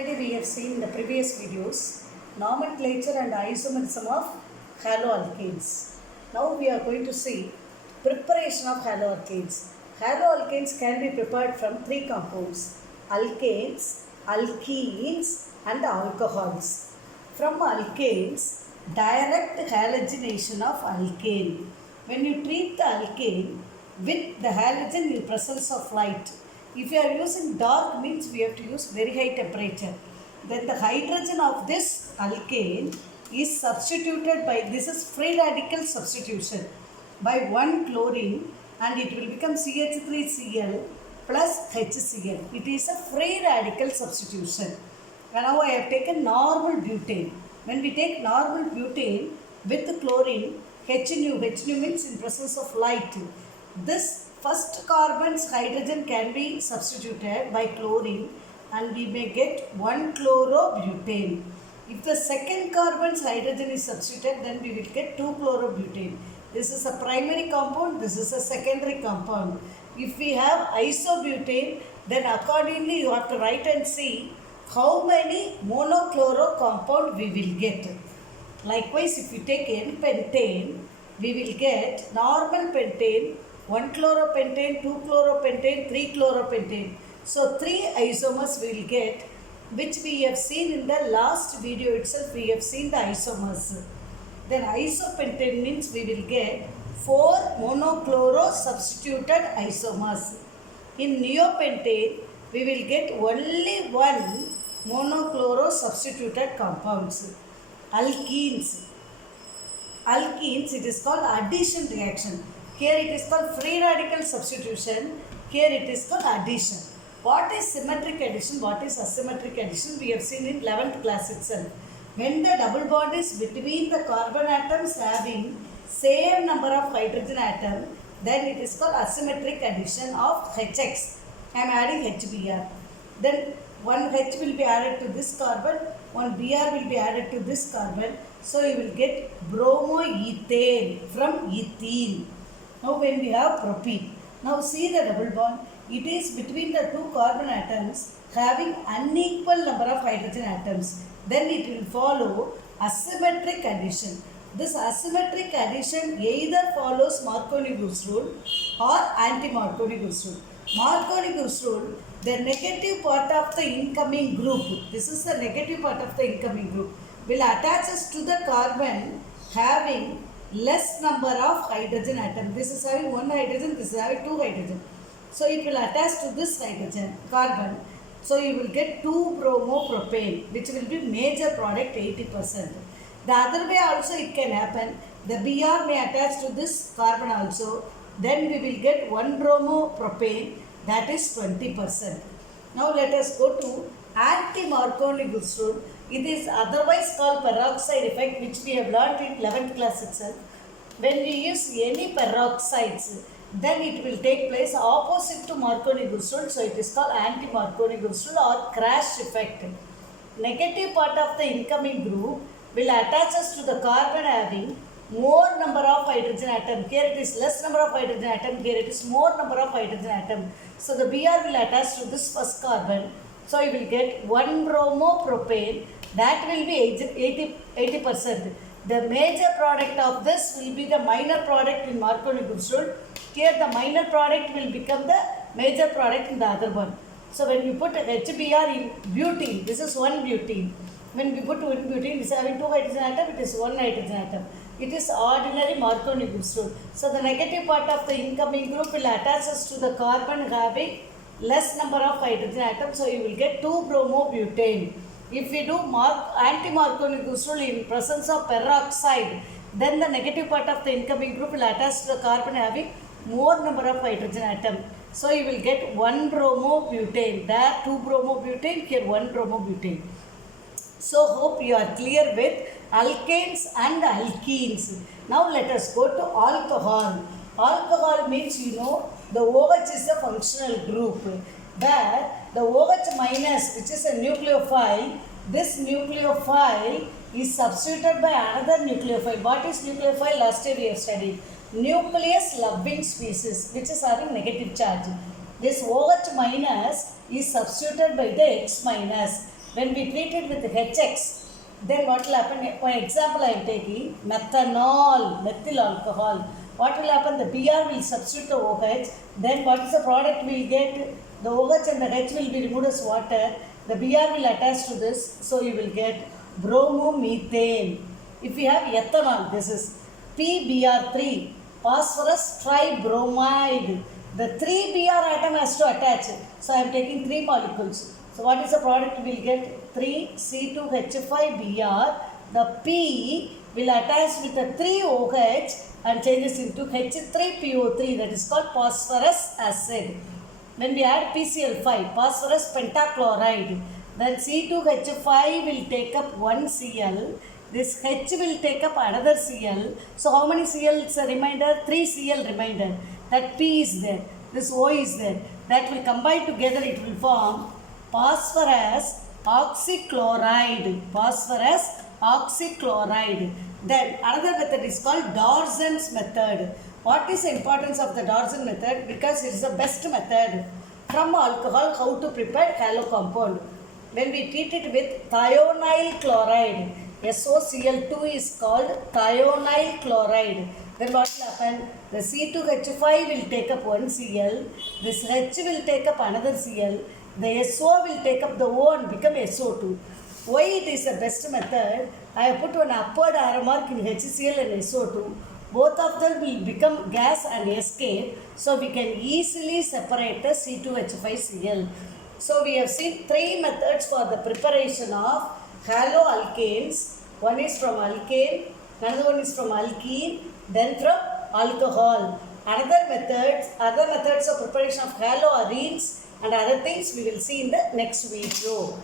Already we have seen in the previous videos nomenclature and isomerism of haloalkanes. Now we are going to see preparation of haloalkanes. Haloalkanes can be prepared from three compounds: alkanes, alkenes and alcohols. From alkanes, direct halogenation of alkane. When you treat the alkane with the halogen in presence of light, if you are using dark means we have to use very high temperature. Then the hydrogen of this alkane is substituted by, this is free radical substitution, by 1 chlorine and it will become CH3Cl plus HCl. It is a free radical substitution. And now I have taken normal butane. When we take normal butane with chlorine, HNu means in presence of light. This first carbon's hydrogen can be substituted by chlorine and we may get 1 chlorobutane. If the second carbon's hydrogen is substituted, then we will get 2 chlorobutane. This is a primary compound, this is a secondary compound. If we have isobutane, then accordingly you have to write and see how many monochloro compound we will get. Likewise, if you take N-pentane, we will get normal pentane, 1 chloropentane, 2 chloropentane, 3 chloropentane. So 3 isomers we will get, which we have seen in the last video itself. We have seen the isomers. Then isopentane means we will get 4 monochloro substituted isomers. In neopentane, we will get only 1 monochloro substituted compounds. Alkenes, it is called addition reaction. Here it is called free radical substitution. Here it is called addition. What is symmetric addition? What is asymmetric addition? We have seen in 11th class itself. When the double bond is between the carbon atoms having same number of hydrogen atom, then it is called asymmetric addition of HX. I am adding HBr. Then one H will be added to this carbon, one Br will be added to this carbon. So you will get bromoethane from ethene. Now when we have propene, now see the double bond, it is between the two carbon atoms having unequal number of hydrogen atoms. Then it will follow asymmetric addition. This asymmetric addition either follows Marconi-Gibbs rule or anti-Marconi-Gibbs rule. Marconi-Gibbs rule, the negative part of the incoming group, this is the negative part of the incoming group, will attach us to the carbon having less number of hydrogen atom. This is having 1 hydrogen, this is having 2 hydrogen. So it will attach to this hydrogen, carbon. So you will get 2-bromopropane, which will be major product 80%. The other way also it can happen. The Br may attach to this carbon also. Then we will get 1-bromopropane, that is 20%. Now let us go to anti-Marconi-Gibbs rule. It is otherwise called peroxide effect, which we have learnt in 11th class itself. When we use any peroxides, then it will take place opposite to Marconi-Gibbs rule. So it is called anti-Marconi-Gibbs rule or crash effect. Negative part of the incoming group will attach us to the carbon having more number of hydrogen atom. Here it is less number of hydrogen atom, here it is more number of hydrogen atom. So the Br will attach to this first carbon. So you will get 1-bromopropane, that will be 80%. The major product of this will be the minor product in Marconi-Gibbs rule. Here the minor product will become the major product in the other one. So when we put HBr in butene, this is 1 butene. When we put 1 butene, this is having 2 hydrogen atom, it is 1 hydrogen atom. It is ordinary Marconi-Gibbs rule. So the negative part of the incoming group will attach us to the carbon having less number of hydrogen atoms. So you will get 2-bromobutane. If we do anti-Marconi-Gibbs rule in presence of peroxide, then the negative part of the incoming group will attach to the carbon having more number of hydrogen atom. So you will get 1-bromobutane. There 2-bromobutane, here 1-bromobutane. So hope you are clear with alkanes and alkenes. Now let us go to alcohol. Alcohol means, you know, the OH is a functional group where the OH minus, which is a nucleophile, this nucleophile is substituted by another nucleophile. What is nucleophile? Last year we have studied. Nucleus loving species, which is having negative charge. This OH minus is substituted by the X minus When we treat it with HX, then what will happen? For example, I am taking methanol, methyl alcohol. What will happen? The Br will substitute the OH. Then what is the product we will get? The OH and the H will be removed as water. The Br will attach to this. So you will get bromomethane. If we have ethanol, this is PBr3, phosphorus tribromide. The 3Br atom has to attach. So I am taking 3 molecules. So what is the product we will get? 3C2H5Br. The P will attach with the 3OH and changes into H3PO3, that is called phosphorus acid. When we add PCl5, phosphorus pentachloride, then C2H5 will take up 1 Cl. This H will take up another Cl. So how many Cl is a remainder? 3 Cl remainder. That P is there. This O is there. That will combine together, it will form phosphorus oxychloride. Phosphorus oxychloride. Then another method is called Dorson's method. What is the importance of the Dorson method? Because it is the best method from alcohol how to prepare halo compound. When we treat it with thionyl chloride, SOCl2 is called thionyl chloride. Then what will happen? The C2H5 will take up 1 Cl. This H will take up another Cl. The SO will take up the O and become SO2. Why it is the best method? I have put an upward arrow mark in HCl and SO2. Both of them will become gas and escape. So we can easily separate the C2H5Cl. So we have seen 3 methods for the preparation of haloalkanes. One is from alkane, another one is from alkene, then from alcohol. Other methods of preparation of haloarenes and other things we will see in the next video.